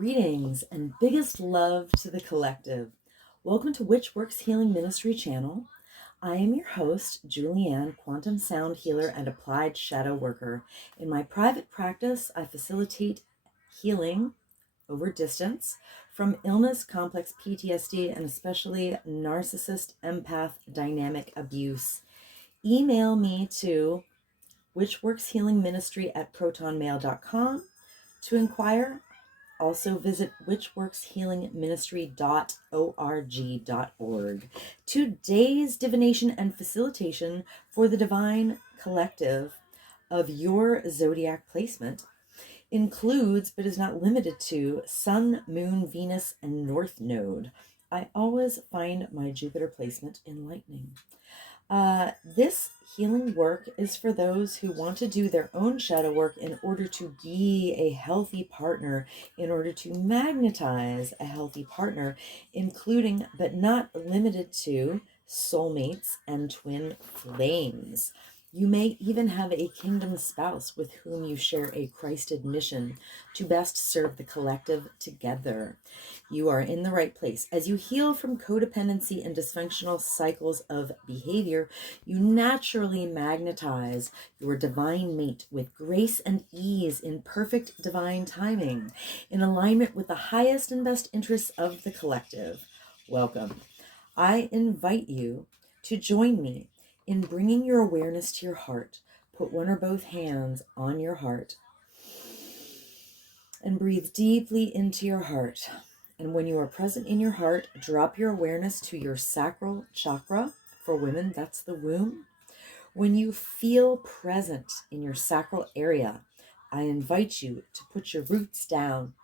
Greetings and biggest love to the collective. Welcome to Witch Works Healing Ministry channel. I am your host, Julianne, quantum sound healer and applied shadow worker. In my private practice, I facilitate healing over distance from illness, complex PTSD, and especially narcissist, empath, dynamic abuse. Email me to witchworkshealingministry@protonmail.com to inquire. Also visit witchworkshealingministry.org. Today's divination and facilitation for the divine collective of your zodiac placement includes, but is not limited to, Sun, Moon, Venus, and North Node. I always find my Jupiter placement enlightening. This healing work is for those who want to do their own shadow work in order to be a healthy partner, in order to magnetize a healthy partner, including but not limited to soulmates and twin flames. You may even have a kingdom spouse with whom you share a Christed mission to best serve the collective together. You are in the right place. As you heal from codependency and dysfunctional cycles of behavior, you naturally magnetize your divine mate with grace and ease in perfect divine timing, in alignment with the highest and best interests of the collective. Welcome. I invite you to join me in bringing your awareness to your heart. Put one or both hands on your heart and breathe deeply into your heart. And when you are present in your heart, drop your awareness to your sacral chakra. For women, that's the womb. When you feel present in your sacral area, I invite you to put your roots down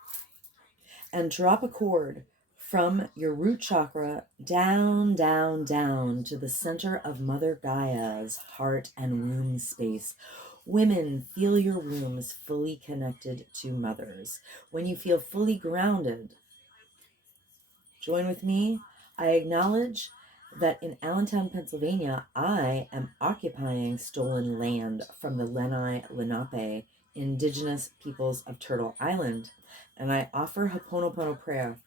and drop a cord from your root chakra down, down, down to the center of Mother Gaia's heart and womb space. Women, feel your wombs fully connected to mothers. When you feel fully grounded, join with me. I acknowledge that in Allentown, Pennsylvania, I am occupying stolen land from the Lenni Lenape, indigenous peoples of Turtle Island, and I offer Ho'oponopono prayer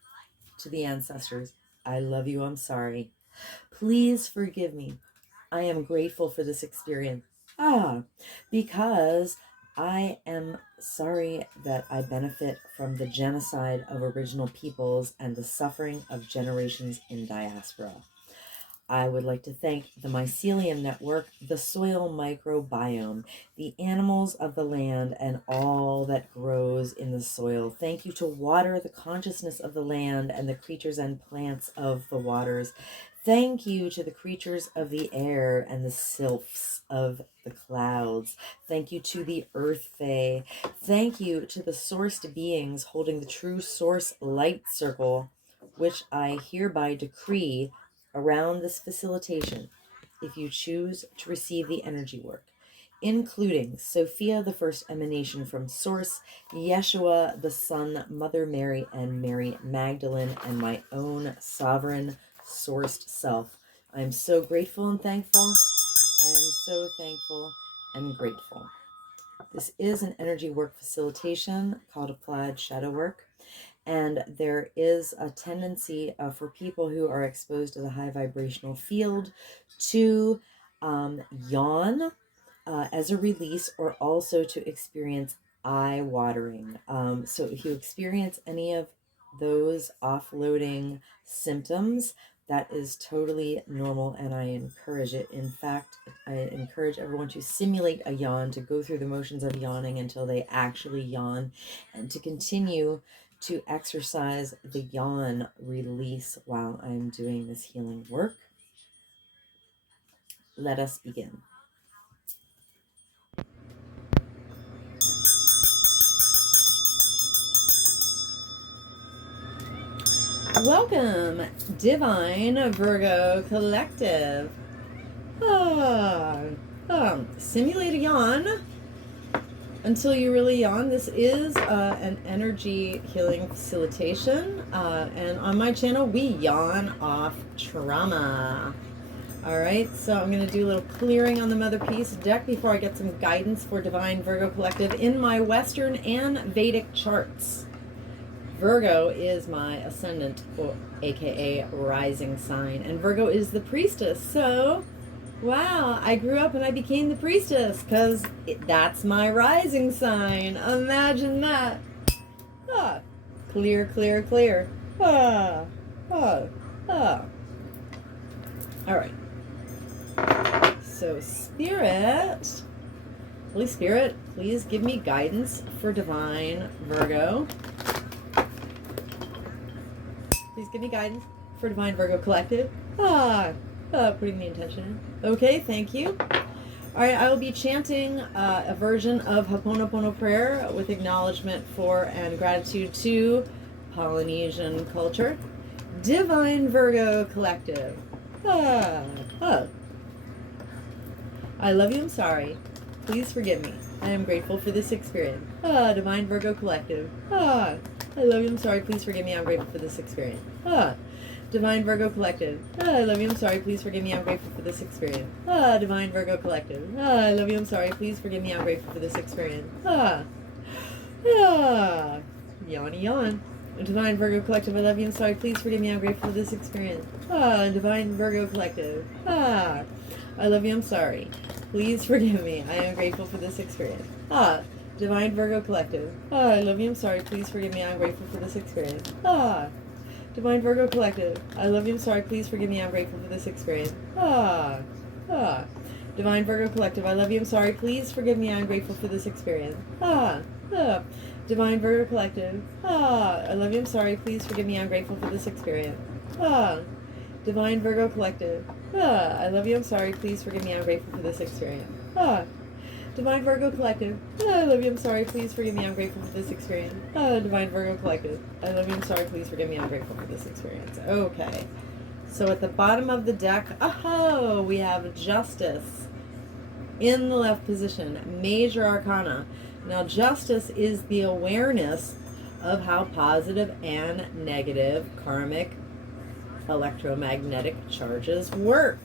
to the ancestors. I love you, I'm sorry. Please forgive me. I am grateful for this experience. Because I am sorry that I benefit from the genocide of original peoples and the suffering of generations in diaspora. I would like to thank the Mycelium Network, the soil microbiome, the animals of the land, and all that grows in the soil. Thank you to water, the consciousness of the land, and the creatures and plants of the waters. Thank you to the creatures of the air and the sylphs of the clouds. Thank you to the Earth Fae. Thank you to the sourced beings holding the true source light circle, which I hereby decree around this facilitation, if you choose to receive the energy work, including Sophia, the first emanation from Source, Yeshua, the Son, Mother Mary, and Mary Magdalene, and my own sovereign sourced self. I am so grateful and thankful. I am so thankful and grateful. This is an energy work facilitation called Applied Shadow Work. And there is a tendency for people who are exposed to the high vibrational field to yawn as a release, or also to experience eye watering. So if you experience any of those offloading symptoms, that is totally normal, and I encourage it. In fact, I encourage everyone to simulate a yawn, to go through the motions of yawning until they actually yawn, and to continue to exercise the yawn release while I'm doing this healing work. Let us begin. Welcome, Divine Virgo Collective. Simulate a yawn until you really yawn. This is an energy healing facilitation, and on my channel we yawn off trauma. All right, so I'm going to do a little clearing on the Mother Peace deck before I get some guidance for Divine Virgo Collective in my Western and Vedic charts. Virgo is my ascendant, or aka rising sign, and Virgo is the priestess. So, wow, I grew up and I became the priestess because that's my rising sign. Imagine that. Ah, clear, clear, clear. Ah, ah, ah. All right. So, Spirit, Holy Spirit, please give me guidance for Divine Virgo. Please give me guidance for Divine Virgo Collective. Putting the intention in. Okay, thank you. All right, I will be chanting a version of Ho'oponopono prayer with acknowledgement for and gratitude to Polynesian culture. Divine Virgo Collective. I love you, I'm sorry. Please forgive me. I am grateful for this experience. Divine Virgo Collective. I love you, I'm sorry, please forgive me, I'm grateful for this experience. Divine Virgo Collective. I love you, I'm sorry, please forgive me, I'm grateful for this experience. Divine Virgo Collective. I love you, I'm sorry, please forgive me, I'm grateful for this experience. Yawn, yawn. Divine Virgo Collective, I love you, I'm sorry, please forgive me, I'm grateful for this experience. Divine Virgo Collective. I love you, I'm sorry. Please forgive me, I am grateful for this experience. Divine Virgo Collective. I love you, I'm sorry, please forgive me, I'm grateful for this experience. Divine Virgo Collective. I love you, I'm sorry, please forgive me, I'm grateful for this experience. Divine Virgo Collective. I love you, I'm sorry, please forgive me, I'm grateful for this experience. Divine Virgo Collective. I love you, I'm sorry, please forgive me, I'm grateful for this experience. Divine Virgo Collective. I love you, I'm sorry, please forgive me, I'm grateful for this experience. Divine Virgo Collective. I love you, I'm sorry, please forgive me, I'm grateful for this experience. Divine Virgo Collective. I love you, I'm sorry, please forgive me, I'm grateful for this experience. Okay. So at the bottom of the deck, we have Justice in the left position, Major Arcana. Now, Justice is the awareness of how positive and negative karmic electromagnetic charges work.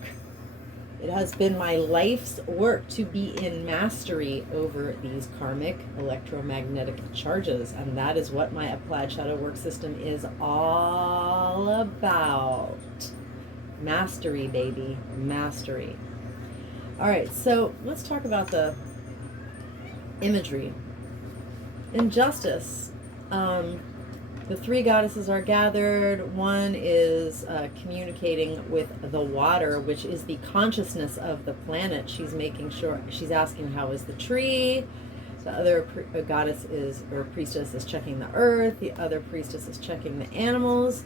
It has been my life's work to be in mastery over these karmic electromagnetic charges, and that is what my Applied Shadow Work System is all about. Mastery, baby. Mastery. All right, so let's talk about the imagery. In Justice, the three goddesses are gathered. One is communicating with the water, which is the consciousness of the planet. She's making sure, she's asking, how is the tree? The other goddess is, or priestess, is checking the earth. The other priestess is checking the animals.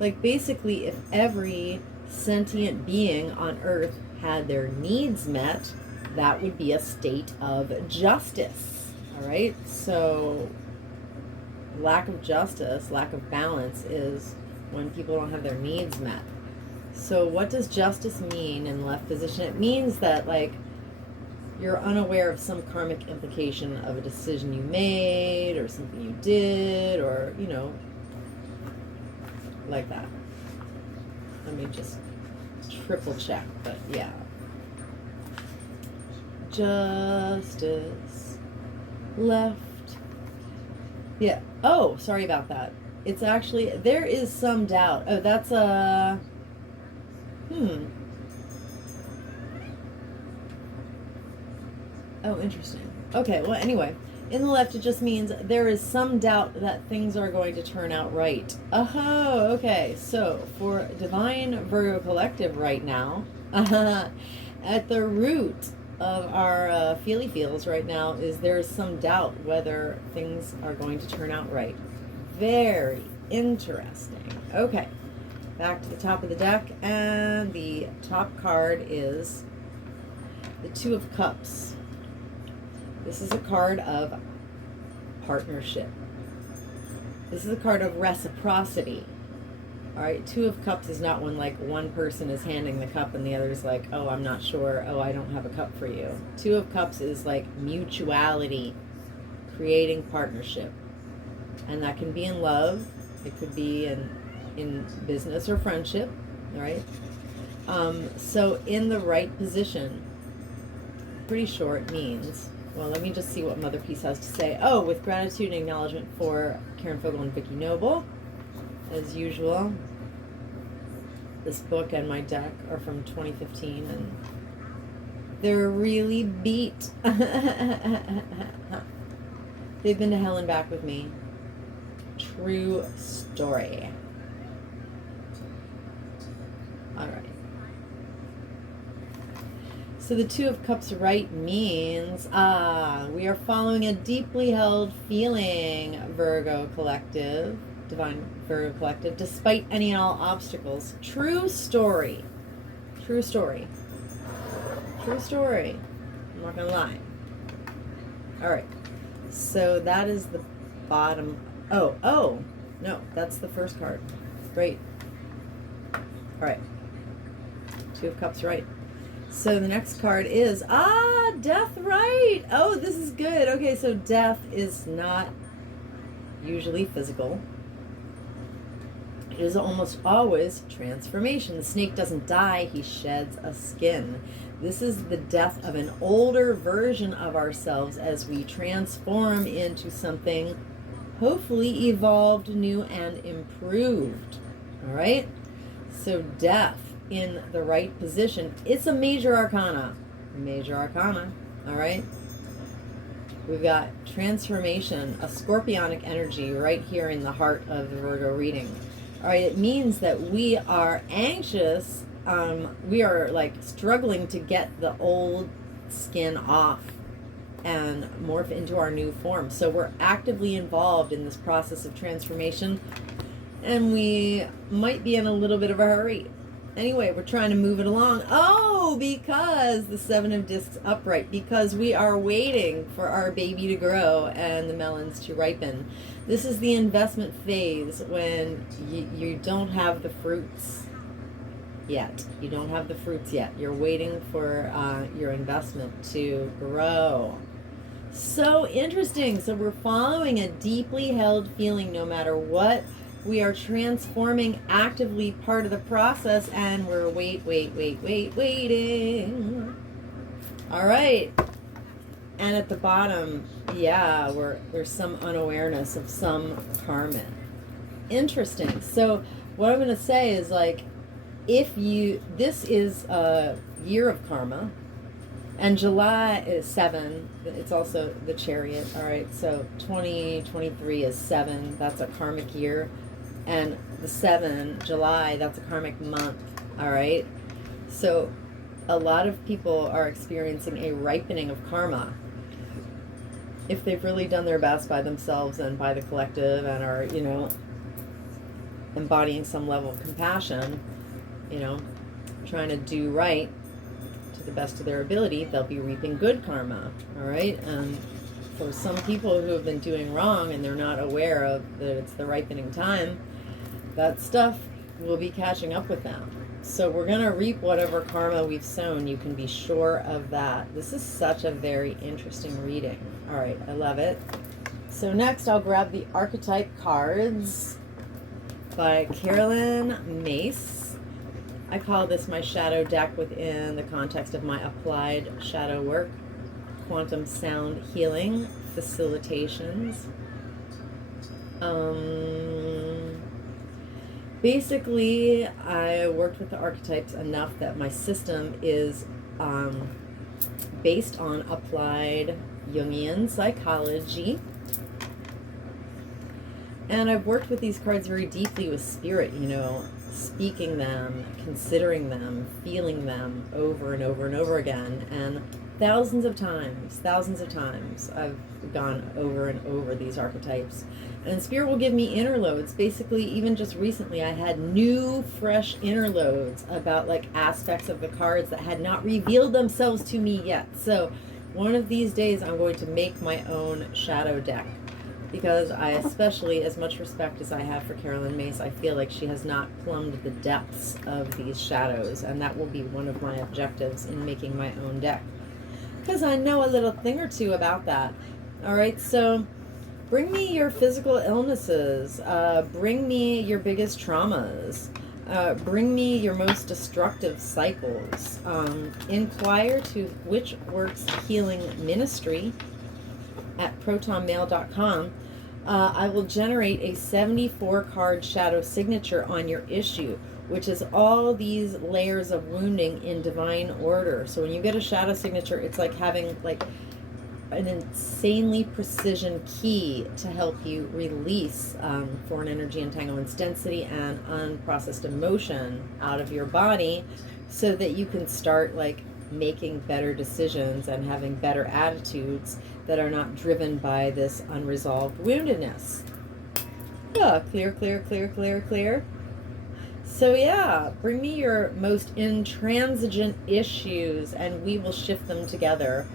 Like, basically, if every sentient being on earth had their needs met, that would be a state of justice. All right? So lack of justice, lack of balance is when people don't have their needs met. So what does justice mean in left position? It means that, like, you're unaware of some karmic implication of a decision you made or something you did, or, you know, like that. Let me just triple check, but yeah. Justice. Left. Yeah. Oh, sorry about that. It's actually, there is some doubt. Oh, that's a... Oh, interesting. Okay, well, anyway. In the left, it just means there is some doubt that things are going to turn out right. Oh, okay. So, for Divine Virgo Collective right now, at the root of our feely-feels right now is there's some doubt whether things are going to turn out right. Very interesting. Okay, back to the top of the deck, and the top card is the Two of Cups. This is a card of partnership. This is a card of reciprocity. All right, Two of Cups is not when, like, one person is handing the cup and the other is like, oh, I'm not sure. Oh, I don't have a cup for you. Two of Cups is like mutuality, creating partnership. And that can be in love. It could be in business or friendship. All right. So in the right position, pretty sure it means Well, let me just see what Mother Peace has to say. Oh, with gratitude and acknowledgement for Karen Fogel and Vicki Noble, as usual. This book and my deck are from 2015, and they're really beat. They've been to hell and back with me. True story. All right. So the Two of Cups right means, we are following a deeply held feeling, Virgo Collective, Divine Virgo Collective, despite any and all obstacles. True story. True story. True story. I'm not gonna lie. All right. So that is the bottom. Oh, no, that's the first card. Great. All right. Two of Cups right. So the next card is, Death right. Oh, this is good. Okay, so death is not usually physical. It is almost always transformation. The snake doesn't die, he sheds a skin. This is the death of an older version of ourselves as we transform into something hopefully evolved, new, and improved. All right? So death in the right position. It's a major arcana. Major arcana. All right? We've got transformation, a scorpionic energy right here in the heart of the Virgo reading. All right, it means that we are anxious. We are like struggling to get the old skin off and morph into our new form. So we're actively involved in this process of transformation, and we might be in a little bit of a hurry. Anyway, we're trying to move it along. Oh, because the Seven of Discs upright, because we are waiting for our baby to grow and the melons to ripen. This is the investment phase when you don't have the fruits yet. You don't have the fruits yet. You're waiting for your investment to grow. So interesting. So we're following a deeply held feeling no matter what. We are transforming, actively part of the process, and we're waiting. All right. And at the bottom, yeah, there's some unawareness of some karma. Interesting. So what I'm going to say is, like, this is a year of karma, and July is 7. It's also the Chariot. All right. So 2023 is 7. That's a karmic year. And the 7, July, that's a karmic month, all right? So a lot of people are experiencing a ripening of karma if they've really done their best by themselves and by the collective and are, embodying some level of compassion, trying to do right to the best of their ability, they'll be reaping good karma, all right? And for some people who have been doing wrong and they're not aware of that it's the ripening time, that stuff will be catching up with them. So we're going to reap whatever karma we've sown. You can be sure of that. This is such a very interesting reading. All right, I love it. So next I'll grab the archetype cards by Carolyn Mace. I call this my shadow deck within the context of my applied shadow work, quantum sound healing, facilitations. Basically, I worked with the archetypes enough that my system is based on applied Jungian psychology. And I've worked with these cards very deeply with spirit, speaking them, considering them, feeling them over and over and over again. And thousands of times, I've gone over and over these archetypes. And Spirit will give me interloads. Basically, even just recently, I had new, fresh interloads about like aspects of the cards that had not revealed themselves to me yet. So one of these days, I'm going to make my own shadow deck, because I, especially as much respect as I have for Carolyn Mace, I feel like she has not plumbed the depths of these shadows, and that will be one of my objectives in making my own deck, because I know a little thing or two about that. All right, so bring me your physical illnesses. Bring me your biggest traumas. Bring me your most destructive cycles. Inquire to which works healing ministry at protonmail.com. I will generate a 74 card shadow signature on your issue, which is all these layers of wounding in divine order. So when you get a shadow signature, it's like having like an insanely precision key to help you release foreign energy, entanglements, density, and unprocessed emotion out of your body, so that you can start like making better decisions and having better attitudes that are not driven by this unresolved woundedness. Clear, clear, clear, clear, clear. So yeah, bring me your most intransigent issues and we will shift them together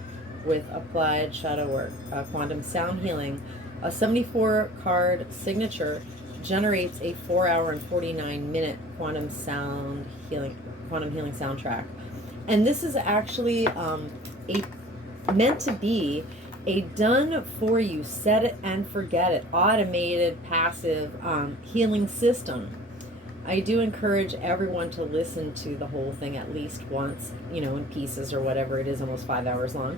with applied shadow work. Quantum sound healing. A 74 card signature generates a 4-hour and 49-minute quantum healing soundtrack. And this is actually meant to be a done for you, set it and forget it, automated, passive healing system. I do encourage everyone to listen to the whole thing at least once, in pieces or whatever it is, almost 5 hours long.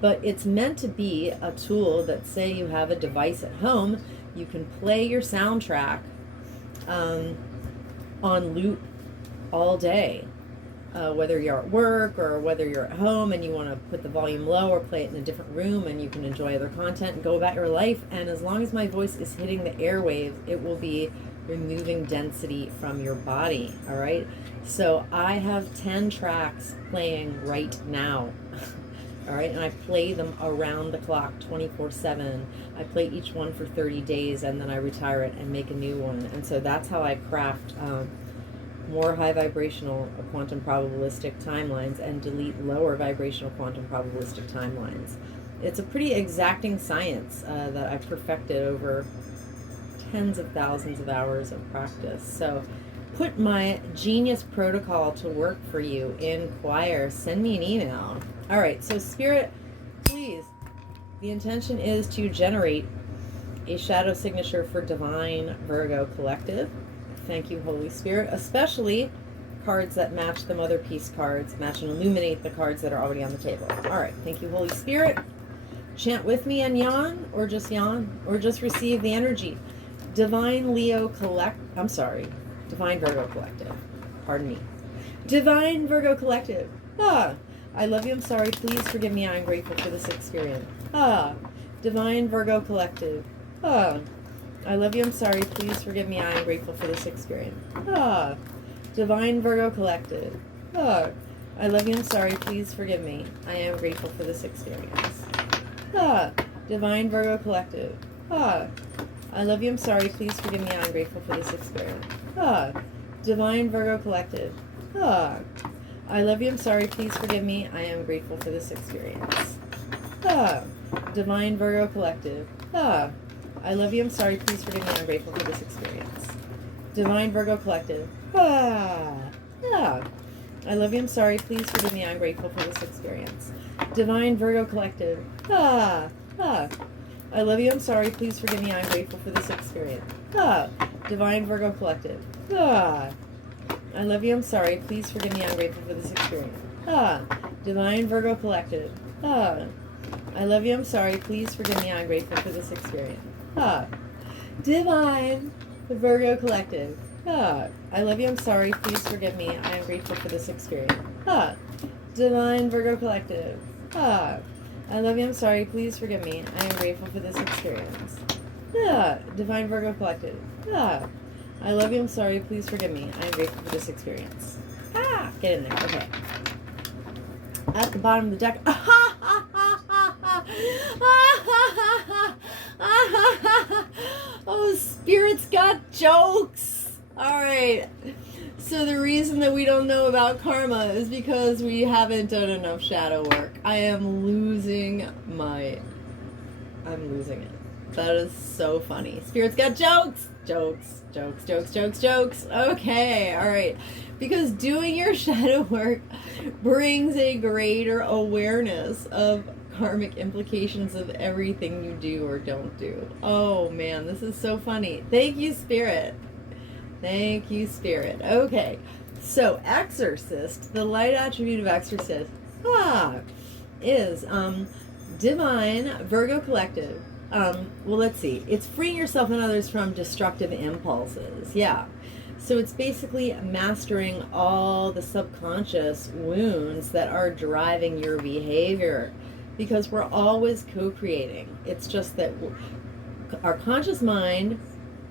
But it's meant to be a tool that, say you have a device at home, you can play your soundtrack on loop all day. Whether you're at work or whether you're at home and you want to put the volume low or play it in a different room and you can enjoy other content and go about your life. And as long as my voice is hitting the airwaves, it will be removing density from your body. All right. So I have 10 tracks playing right now. All right. And I play them around the clock 24/7. I play each one for 30 days and then I retire it and make a new one. And so that's how I craft more high vibrational quantum probabilistic timelines and delete lower vibrational quantum probabilistic timelines. It's a pretty exacting science that I've perfected over tens of thousands of hours of practice. So put my genius protocol to work for you. Inquire, send me an email. All right, so Spirit, please, the intention is to generate a shadow signature for Divine Virgo Collective. Thank you, Holy Spirit, especially cards that match the Mother Peace cards, match and illuminate the cards that are already on the table. All right, thank you, Holy Spirit. Chant with me and yawn, or just receive the energy. Divine Virgo Collective. Pardon me. Divine Virgo Collective. I love you, I'm sorry, please forgive me, I am grateful for this experience. Divine Virgo Collective. I love you, I'm sorry, please forgive me, I am grateful for this experience. Divine Virgo Collective. I love you, I'm sorry, please forgive me, I am grateful for this experience. Divine Virgo Collective. I love you, I'm sorry, please forgive me, I am grateful for this experience. Divine Virgo Collective. I love you, I'm sorry, please forgive me, I am grateful for this experience. Divine Virgo Collective. I love you, I'm sorry, please forgive me, I'm grateful for this experience. Divine Virgo Collective. I love you, I'm sorry, please forgive me, I'm grateful for this experience. Divine Virgo Collective. I love you, I'm sorry, please forgive me, I'm grateful for this experience. Divine Virgo Collective. I love you, I'm sorry, please forgive me, I'm grateful for this experience. Divine Virgo Collective. I love you, I'm sorry, please forgive me, I'm grateful for this experience. Divine Virgo Collective. I love you, I'm sorry, please forgive me, I am grateful for this experience. Divine Virgo Collective. I love you, I'm sorry, please forgive me, I am grateful for this experience. Divine Virgo Collective. I love you, I'm sorry, please forgive me, I am grateful for this experience. Get in there, okay. At the bottom of the deck. Oh, Spirit's got jokes. All right. So the reason that we don't know about karma is because we haven't done enough shadow work. I'm losing it. That is so funny. Spirit's got jokes. Jokes. Okay, all right. Because doing your shadow work brings a greater awareness of karmic implications of everything you do or don't do. Oh man, this is so funny. Thank you, Spirit. Thank you, Spirit. Okay, so exorcist, the light attribute of exorcist, is divine Virgo collective. Well, let's see. It's freeing yourself and others from destructive impulses. Yeah. So it's basically mastering all the subconscious wounds that are driving your behavior, because we're always co-creating. It's just that our conscious mind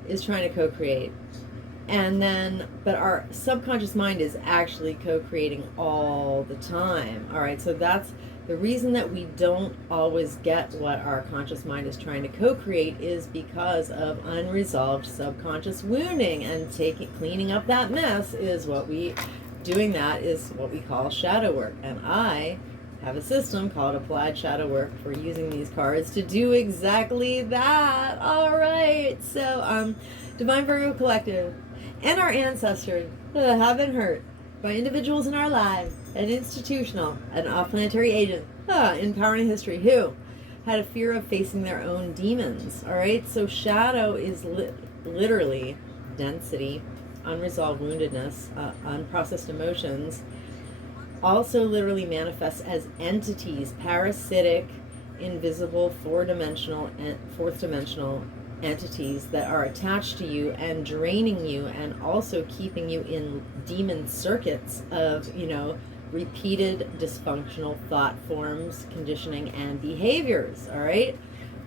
is trying to co-create, but our subconscious mind is actually co-creating all the time. All right, so that's the reason that we don't always get what our conscious mind is trying to co-create, is because of unresolved subconscious wounding, and cleaning up that mess is doing that is what we call shadow work. And I have a system called Applied Shadow Work for using these cards to do exactly that. All right, so Divine Virgo Collective and our ancestors have been hurt by individuals in our lives, and institutional and off-planetary agents in power and history who had a fear of facing their own demons. All right, so shadow is literally density, unresolved woundedness, unprocessed emotions. Also literally manifests as entities, parasitic, invisible, fourth dimensional entities that are attached to you and draining you, and also keeping you in demon circuits of, repeated dysfunctional thought forms, conditioning, and behaviors. All right,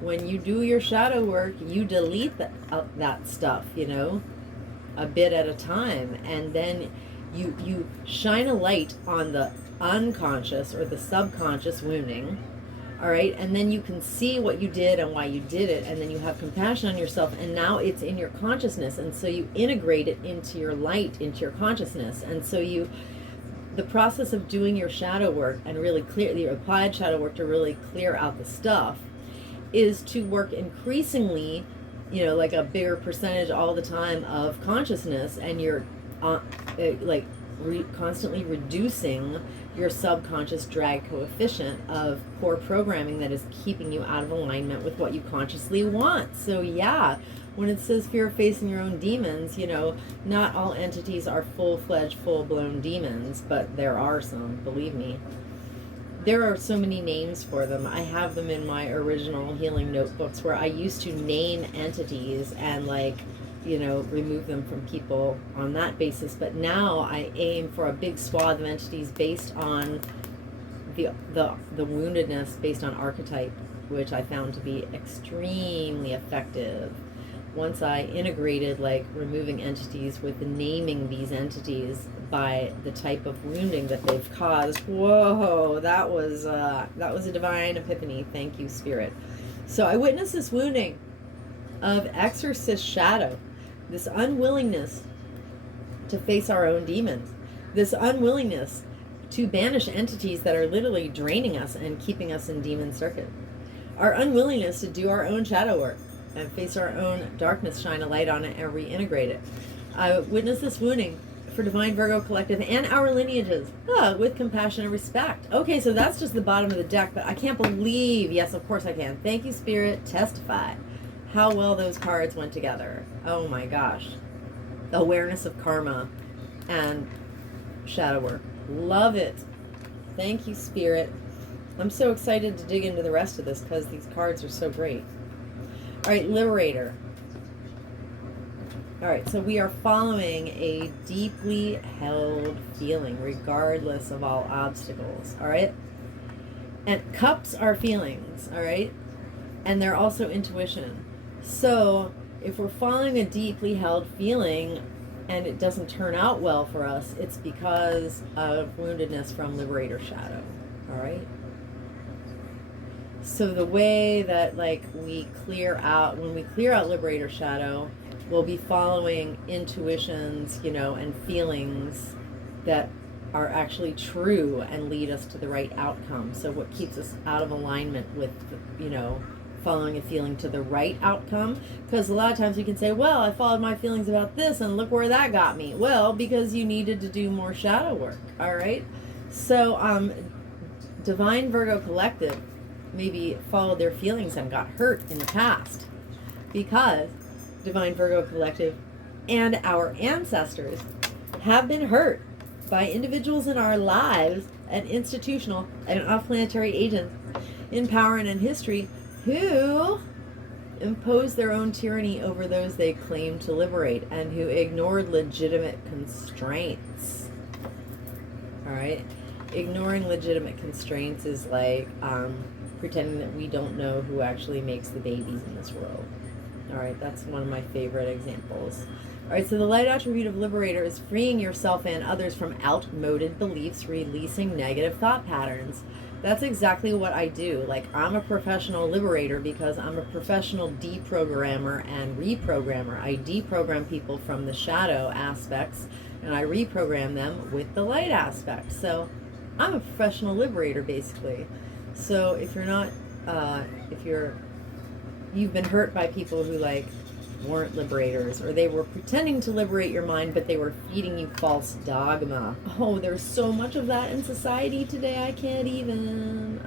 when you do your shadow work, you delete that stuff, a bit at a time, and then you shine a light on the unconscious or the subconscious wounding. All right, and then you can see what you did and why you did it, and then you have compassion on yourself, and now it's in your consciousness, and so you integrate it into your light, into your consciousness. And so the process of doing your shadow work and really the applied shadow work to really clear out the stuff, is to work increasingly, like a bigger percentage all the time of consciousness, and you're constantly reducing your subconscious drag coefficient of core programming that is keeping you out of alignment with what you consciously want. So yeah, when it says fear of facing your own demons, not all entities are full-fledged, full-blown demons, but there are some, believe me. There are so many names for them. I have them in my original healing notebooks, where I used to name entities and remove them from people on that basis. But now I aim for a big swath of entities based on the woundedness, based on archetype, which I found to be extremely effective. Once I integrated removing entities with naming these entities by the type of wounding that they've caused, whoa, that was a divine epiphany. Thank you, Spirit. So I witnessed this wounding of exorcist shadow, this unwillingness to face our own demons, this unwillingness to banish entities that are literally draining us and keeping us in demon circuit, our unwillingness to do our own shadow work and face our own darkness, shine a light on it, and reintegrate it. I witnessed this wounding for Divine Virgo Collective and our lineages with compassion and respect. Okay, so that's just the bottom of the deck, but I can't believe, yes, of course I can. Thank you, Spirit. Testify how well those cards went together. Oh my gosh. Awareness of karma and shadow work. Love it. Thank you, Spirit. I'm so excited to dig into the rest of this because these cards are so great. All right, Liberator. All right, so we are following a deeply held feeling regardless of all obstacles, all right? And cups are feelings, all right? And they're also intuition. So if we're following a deeply held feeling and it doesn't turn out well for us, it's because of woundedness from Liberator Shadow, all right? So the way that we clear out, when we clear out Liberator Shadow, we'll be following intuitions, and feelings that are actually true and lead us to the right outcome. So what keeps us out of alignment with, following a feeling to the right outcome? Because a lot of times we can say, well, I followed my feelings about this and look where that got me. Well, because you needed to do more shadow work, all right? So Divine Virgo Collective maybe followed their feelings and got hurt in the past, because Divine Virgo Collective and our ancestors have been hurt by individuals in our lives and institutional and off-planetary agents in power and in history who impose their own tyranny over those they claim to liberate and who ignored legitimate constraints. All right? Ignoring legitimate constraints is like pretending that we don't know who actually makes the babies in this world. All right? That's one of my favorite examples. All right, so the light attribute of liberator is freeing yourself and others from outmoded beliefs, releasing negative thought patterns. That's exactly what I do. Like, I'm a professional liberator because I'm a professional deprogrammer and reprogrammer. I deprogram people from the shadow aspects and I reprogram them with the light aspects. So I'm a professional liberator, basically. So if you're not, you've been hurt by people who like weren't liberators, or they were pretending to liberate your mind, but they were feeding you false dogma. Oh, there's so much of that in society today. I can't even.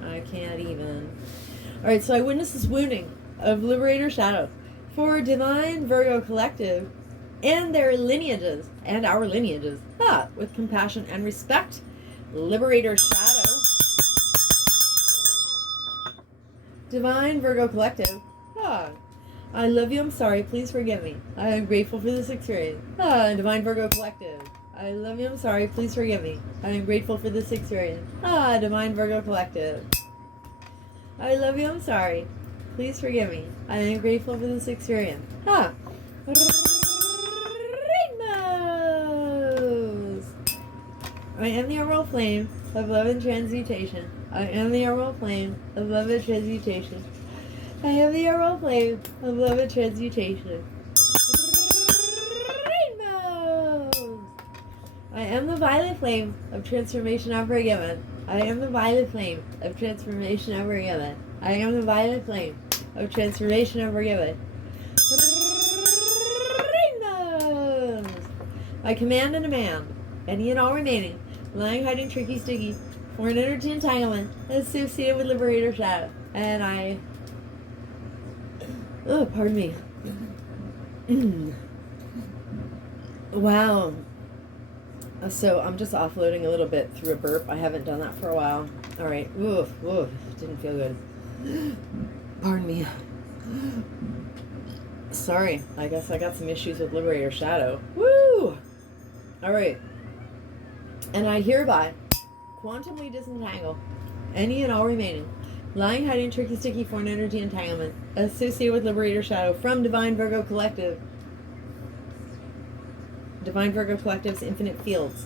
All right, so I witnessed this wounding of liberator shadow for divine Virgo collective and their lineages and our lineages. With compassion and respect, liberator shadow, divine Virgo collective. I love you, I'm sorry, please forgive me. I am grateful for this experience. Divine Virgo collective. I love you, I'm sorry, please forgive me. I am grateful for this experience. Divine Virgo collective. I love you, I'm sorry, please forgive me. I am grateful for this experience. Rainbows. I am the emerald flame of love and transmutation. I am the emerald flame of love and transmutation. I am the emerald flame of love and transmutation. Rainbows! I am the violet flame of transformation ever given. I am the violet flame of transformation ever given. I am the violet flame of transformation ever given. Rainbows! I command and demand any and all remaining lying, hiding, tricky, sticky, foreign energy entanglement associated with liberator shadow. And I... Oh, pardon me. Wow. So I'm just offloading a little bit through a burp. I haven't done that for a while. All right. Oof. Didn't feel good. Pardon me. Sorry. I guess I got some issues with liberator shadow. Woo! All right. And I hereby quantumly disentangle any and all remaining lying, hiding, tricky, sticky, foreign energy entanglement associated with liberator shadow from Divine Virgo Collective. Divine Virgo Collective's infinite fields.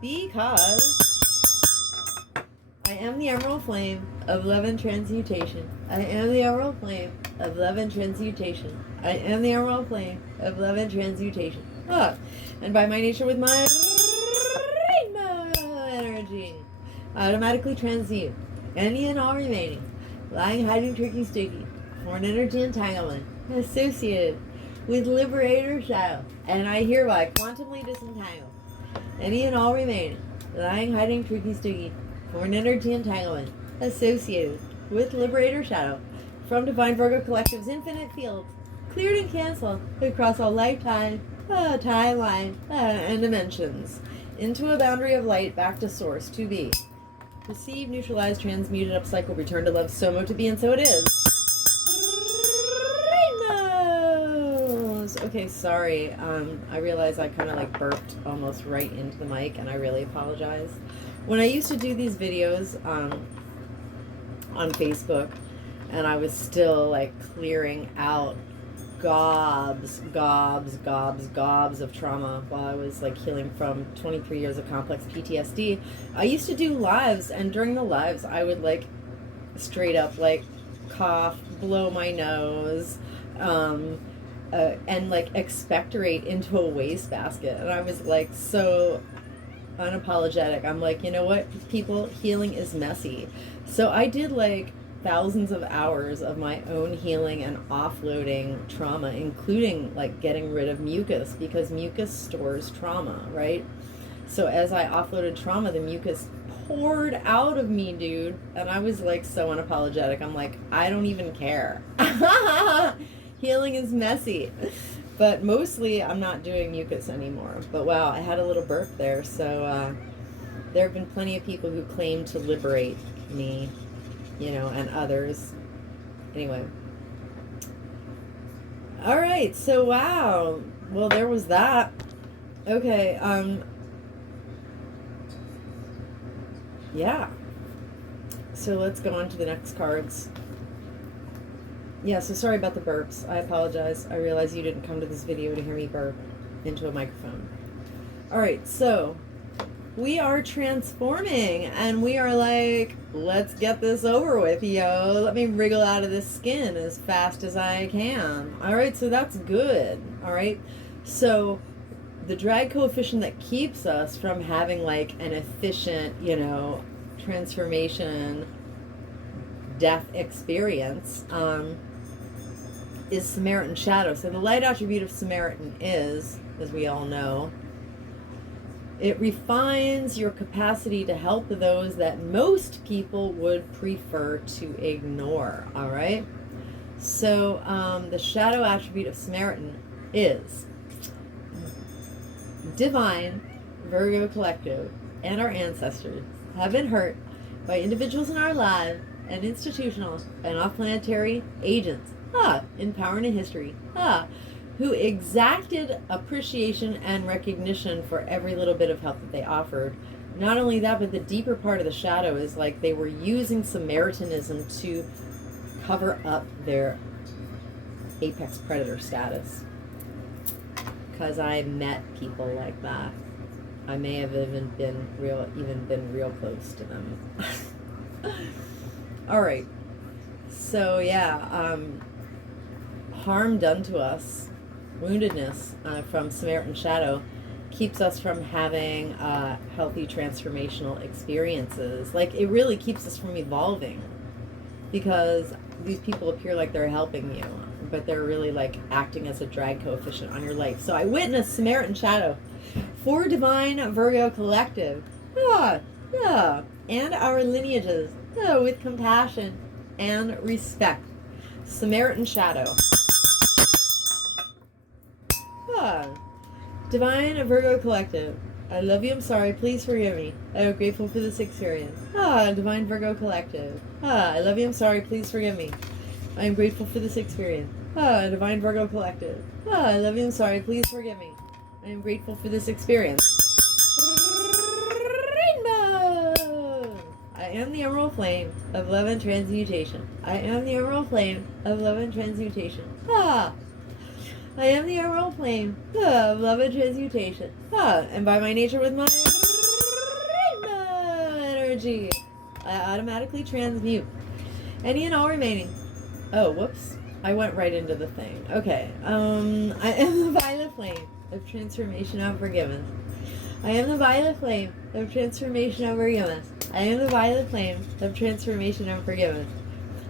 Because I am the emerald flame of love and transmutation. I am the emerald flame of love and transmutation. I am the emerald flame of love and transmutation. And by my nature with my rainbow energy, I automatically transmute any and all remaining lying, hiding, tricky, sticky, foreign energy entanglement associated with liberator shadow. And I hereby quantumly disentangle any and all remaining lying, hiding, tricky, sticky, foreign energy entanglement associated with liberator shadow from Divine Virgo Collective's infinite fields, cleared and canceled across all lifetime, timeline, and dimensions, into a boundary of light back to source to be. Receive, neutralize, transmuted, upcycle, return to love, somo to be, and so it is. Rainbows! Okay, sorry. I realize I kind of like burped almost right into the mic, and I really apologize. When I used to do these videos on Facebook, and I was still like clearing out gobs of trauma while I was like healing from 23 years of complex PTSD. I used to do lives, and during the lives I would like straight up like cough, blow my nose, and like expectorate into a wastebasket. And I was like so unapologetic. I'm like, you know what, people, healing is messy. So I did like thousands of hours of my own healing and offloading trauma, including like getting rid of mucus, because mucus stores trauma, right? So as I offloaded trauma, the mucus poured out of me, dude. And I was like so unapologetic. I'm like, I don't even care. Healing is messy. But mostly I'm not doing mucus anymore. But wow, I had a little burp there. So there have been plenty of people who claim to liberate me, and others. Anyway. All right, so wow. Well, there was that. Okay, yeah. So let's go on to the next cards. Yeah, so sorry about the burps. I apologize. I realize you didn't come to this video to hear me burp into a microphone. All right, so we are transforming, and we are like, let's get this over with, yo. Let me wriggle out of this skin as fast as I can. All right, so that's good. All right, so the drag coefficient that keeps us from having like an efficient, transformation death experience is Samaritan shadow. So the light attribute of Samaritan is, as we all know, it refines your capacity to help those that most people would prefer to ignore. All right, so the shadow attribute of Samaritan is divine, Virgo collective, and our ancestors have been hurt by individuals in our lives and institutional and off-planetary agents in power and in history who exacted appreciation and recognition for every little bit of help that they offered. Not only that, but the deeper part of the shadow is like they were using Samaritanism to cover up their apex predator status. Because I met people like that. I may have even been real close to them. All right. So yeah, harm done to us, woundedness from Samaritan shadow, keeps us from having healthy transformational experiences. Like, it really keeps us from evolving, because these people appear like they're helping you, but they're really like acting as a drag coefficient on your life. So I witnessed Samaritan shadow for divine Virgo collective, and our lineages, with compassion and respect. Samaritan shadow. Divine Virgo collective, I love you, I'm sorry, please forgive me. I am grateful for this experience. Divine Virgo collective. I love you, I'm sorry, please forgive me. I am grateful for this experience. Divine Virgo collective. I love you, I'm sorry, please forgive me. I am grateful for this experience. Rainbow! I am the emerald flame of love and transmutation. I am the emerald flame of love and transmutation. I am the emerald flame of love and transmutation. And by my nature with my rainbow energy, I automatically transmute any and all remaining. Oh, whoops. I went right into the thing. Okay. I am the violet flame of transformation of forgiveness. I am the violet flame of transformation of forgiveness. I am the violet flame of transformation of forgiveness.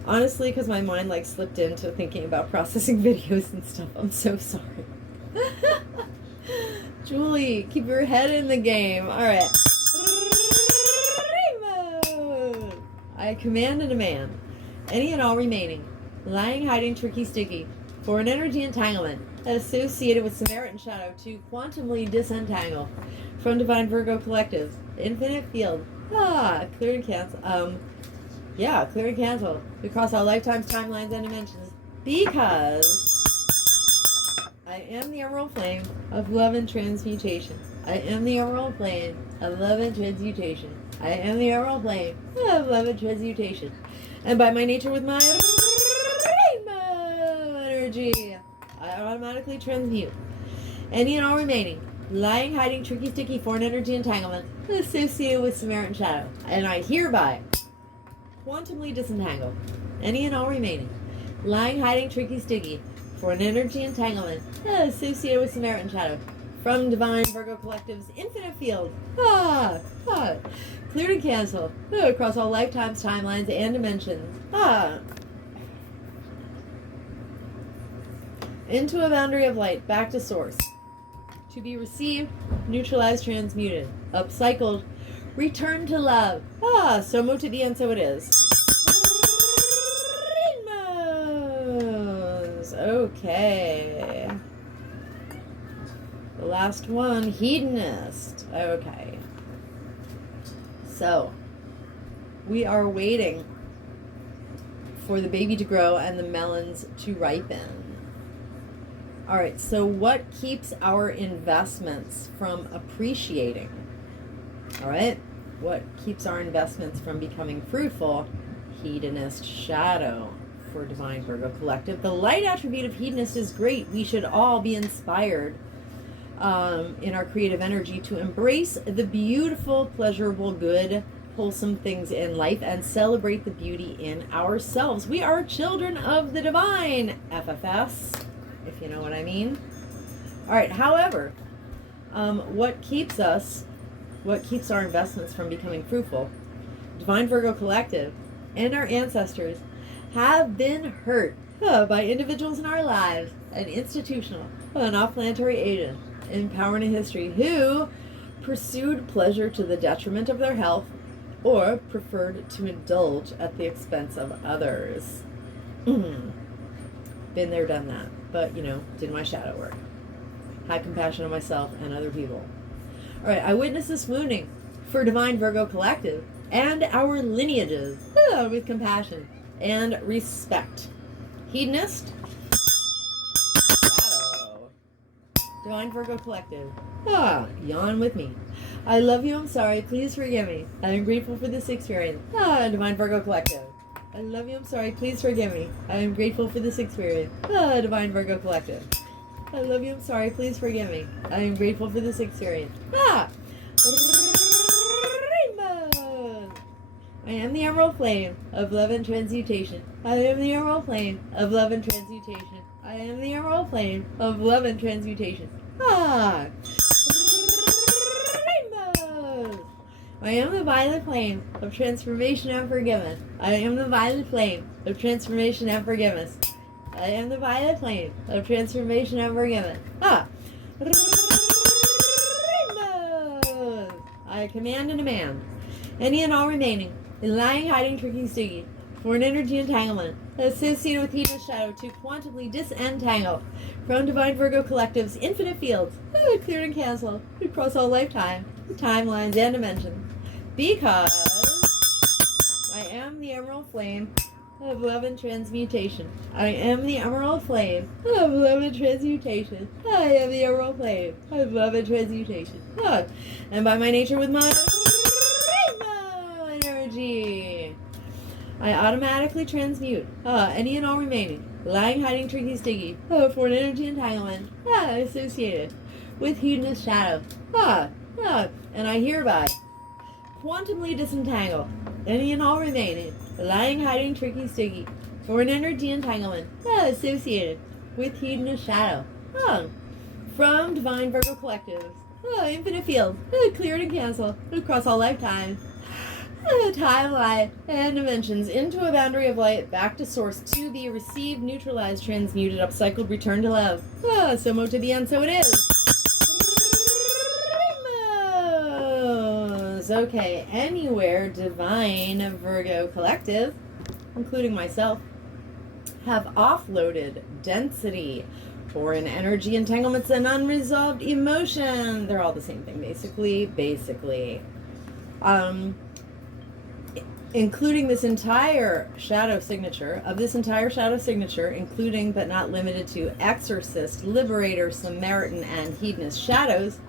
Honestly, because my mind like slipped into thinking about processing videos and stuff. I'm so sorry. Julie, keep your head in the game. All right. Rainbow. I command and demand any and all remaining lying, hiding, tricky, sticky, foreign energy entanglement associated with Samaritan shadow to quantumly disentangle from divine Virgo collectives, infinite field. Clear and cancel. Clear and cancel across all lifetimes, timelines, and dimensions, because I am the emerald flame of love and transmutation. I am the emerald flame of love and transmutation. I am the emerald flame of love and transmutation. And by my nature with my rainbow energy, I automatically transmute any and all remaining lying, hiding, tricky, sticky, foreign energy entanglement associated with Samaritan shadow. And I hereby quantumly disentangle any and all remaining lying, hiding, tricky, sticky, foreign energy entanglement associated with Samaritan shadow from divine Virgo collective's infinite field. Cleared and canceled across all lifetimes, timelines, and dimensions. Into a boundary of light, back to source. To be received, neutralized, transmuted, upcycled, return to love. So moved to be, and so it is. Rainbows. Okay. The last one, hedonist. Okay. So, we are waiting for the baby to grow and the melons to ripen. All right, so what keeps our investments from appreciating? All right, what keeps our investments from becoming fruitful? Hedonist shadow for Divine Virgo Collective. The light attribute of hedonist is great. We should all be inspired in our creative energy to embrace the beautiful, pleasurable, good, wholesome things in life and celebrate the beauty in ourselves. We are children of the divine, FFS, if you know what I mean. All right, however, what keeps our investments from becoming fruitful? Divine Virgo Collective and our ancestors have been hurt by individuals in our lives, an institutional, an off-planetary agent in power and history who pursued pleasure to the detriment of their health or preferred to indulge at the expense of others. Been there, done that, but did my shadow work. Had compassion on myself and other people. All right, I witnessed this wounding for Divine Virgo Collective and our lineages with compassion and respect. Hedonist, shadow. Divine Virgo Collective, yawn with me. I love you, I'm sorry, please forgive me. I am grateful for this experience. Divine Virgo Collective. I love you, I'm sorry, please forgive me. I am grateful for this experience. Divine Virgo Collective. I love you, I'm sorry, please forgive me. I am grateful for this experience. Rainbow! I am the emerald flame of love and transmutation. I am the emerald flame of love and transmutation. I am the emerald flame of love and transmutation. Rainbows! I am the violet flame of transformation and forgiveness. I am the violet flame of transformation and forgiveness. I am the violet flame of transformation and forgiveness. Rainbows! I command and demand any and all remaining lying, hiding, tricky, sticky for an energy entanglement associated with hedonist shadow to quantumly disentangle from Divine Virgo Collective's infinite fields, cleared and canceled across all lifetime, timelines, and dimensions. Because I am the emerald flame of love and transmutation. I am the emerald flame of love and transmutation. I am the emerald flame of love and transmutation. And by my nature with my rainbow energy, I automatically transmute any and all remaining lying, hiding, tricky, sticky for an energy entanglement associated with hedonist shadow. And I hereby quantumly disentangle any and all remaining lying, hiding, tricky, sticky for an energy entanglement associated with hedonist shadow from Divine Virgo Collectives, infinite field, cleared and canceled across all lifetime, time, light, and dimensions into a boundary of light back to source to be received, neutralized, transmuted, upcycled, returned to love. So mo to be, and so it is. Okay, anywhere Divine Virgo Collective, including myself, have offloaded density, foreign energy entanglements, and unresolved emotion. They're all the same thing, basically. Including this entire shadow signature, including but not limited to Exorcist, Liberator, Samaritan, and Hedonist shadows,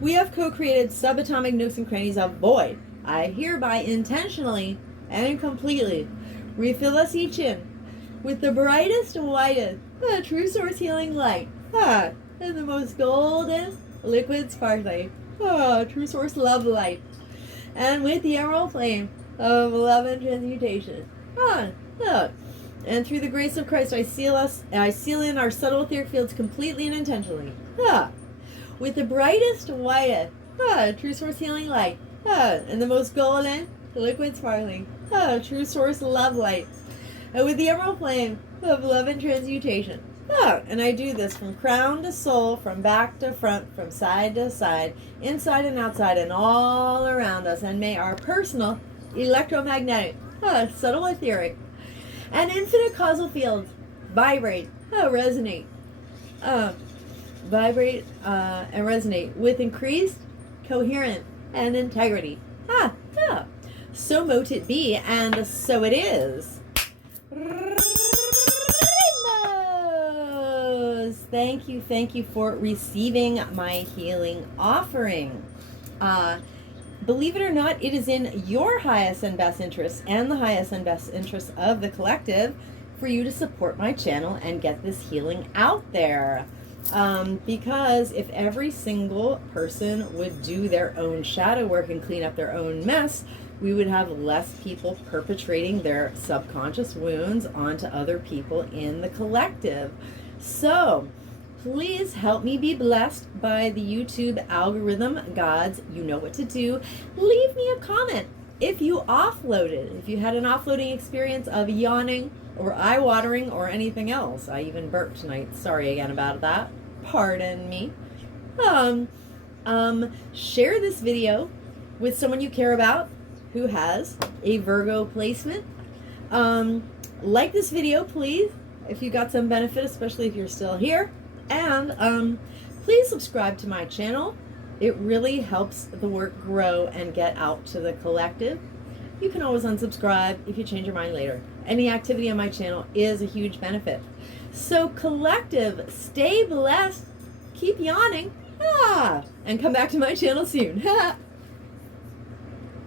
we have co-created subatomic nooks and crannies of void. I hereby intentionally and completely refill us each in with the brightest, whitest, true source healing light, and the most golden, liquid sparkling, true source love light, and with the emerald flame of love and transmutation. And through the grace of Christ, I seal in our subtle etheric fields completely and intentionally. With the brightest, whitest, true source healing light, and the most golden, liquid sparkling, true source love light, and with the emerald flame of love and transmutation. And I do this from crown to sole, from back to front, from side to side, inside and outside, and all around us. And may our personal electromagnetic, subtle etheric, and infinite causal fields vibrate, resonate, vibrate and resonate with increased coherence and integrity. Yeah. So mote it be, and so it is. Rainbows! Thank you for receiving my healing offering. Believe it or not, it is in your highest and best interests and the highest and best interests of the collective for you to support my channel and get this healing out there. Because if every single person would do their own shadow work and clean up their own mess, we would have less people perpetrating their subconscious wounds onto other people in the collective. So please help me be blessed by the YouTube algorithm gods. You know what to do. Leave me a comment if you offloaded, if you had an offloading experience of yawning or eye watering or anything else. I even burped tonight. Sorry again about that. Pardon me. Share this video with someone you care about who has a Virgo placement. Like this video, please, if you got some benefit, especially if you're still here. And please subscribe to my channel. It really helps the work grow and get out to the collective. You can always unsubscribe if you change your mind later. Any activity on my channel is a huge benefit. So collective, stay blessed, keep yawning, and come back to my channel soon.